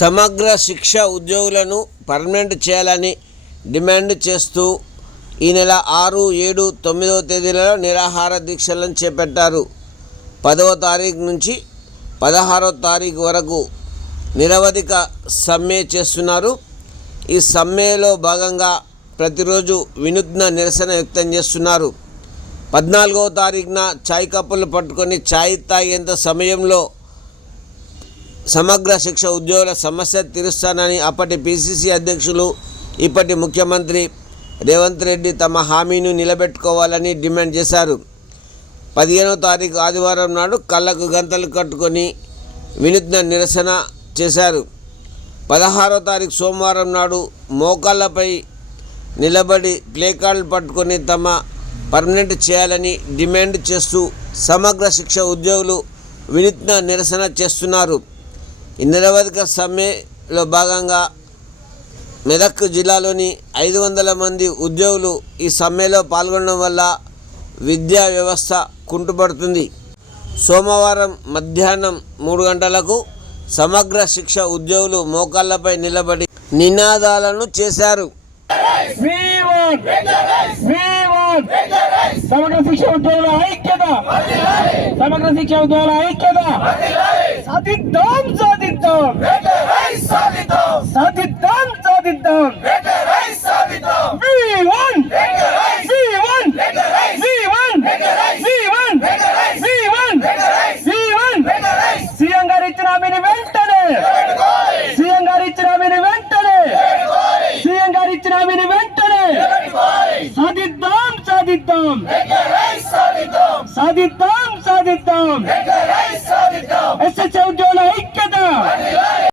సమగ్ర శిక్ష ఉద్యోగులను పర్మనెంట్ చేయాలని డిమాండ్ చేస్తూ ఈ నెల ఆరు ఏడు తొమ్మిదవ తేదీలలో నిరాహార దీక్షలను చేపట్టారు. పదవ తారీఖు నుంచి పదహారవ తారీఖు వరకు నిరవధిక సమ్మె చేస్తున్నారు. ఈ సమ్మెలో భాగంగా ప్రతిరోజు వినూత్న నిరసన వ్యక్తం చేస్తున్నారు. పద్నాలుగవ తారీఖున చాయ్ కప్పులు పట్టుకొని చాయ్ తాగేంత సమయంలో సమగ్ర శిక్ష ఉద్యోగుల సమస్య తీరుస్తానని అప్పటి పిసిసి అధ్యక్షులు ఇప్పటి ముఖ్యమంత్రి రేవంత్ రెడ్డి తమ హామీని నిలబెట్టుకోవాలని డిమాండ్ చేశారు. పదిహేనో తారీఖు ఆదివారం నాడు కళ్ళకు గంతలు కట్టుకొని వినూత్న నిరసన చేశారు. పదహారో తారీఖు సోమవారం నాడు మోకాళ్ళపై నిలబడి ప్లేకార్డులు పట్టుకొని తమ పర్మనెంట్ చేయాలని డిమాండ్ చేస్తూ సమగ్ర శిక్ష ఉద్యోగులు వినూత్న నిరసన చేస్తున్నారు. ఈ నిరవధిక సమ్మెలో భాగంగా మెదక్ జిల్లాలోని ఐదు వందల మంది ఉద్యోగులు ఈ సమ్మెలో పాల్గొనడం వల్ల విద్యా వ్యవస్థ కుంటుపడుతుంది. సోమవారం మధ్యాహ్నం మూడు గంటలకు సమగ్ర శిక్ష ఉద్యోగులు మోకాళ్ళపై నిలబడి నినాదాలను చేశారు. సమగ్ర శిక్ష ఉద్యోగుల ఐక్యత. సమగ్ర శిక్ష ఉద్యోగుల ఐక్యత. సాధిద్దాం సాధిద్దాం. సాధిద్దాం సాధిద్దాం! సీఎం గారు ఇచ్చిన హామీని వెంటనే. సీఎం గారు ఇచ్చిన హామీని వెంటనే. సీఎం గారు ఇచ్చిన హామీని వెంటనే. సాధిద్దాం సాధిద్దాం. సాధిద్దాం సాధిద్దాం.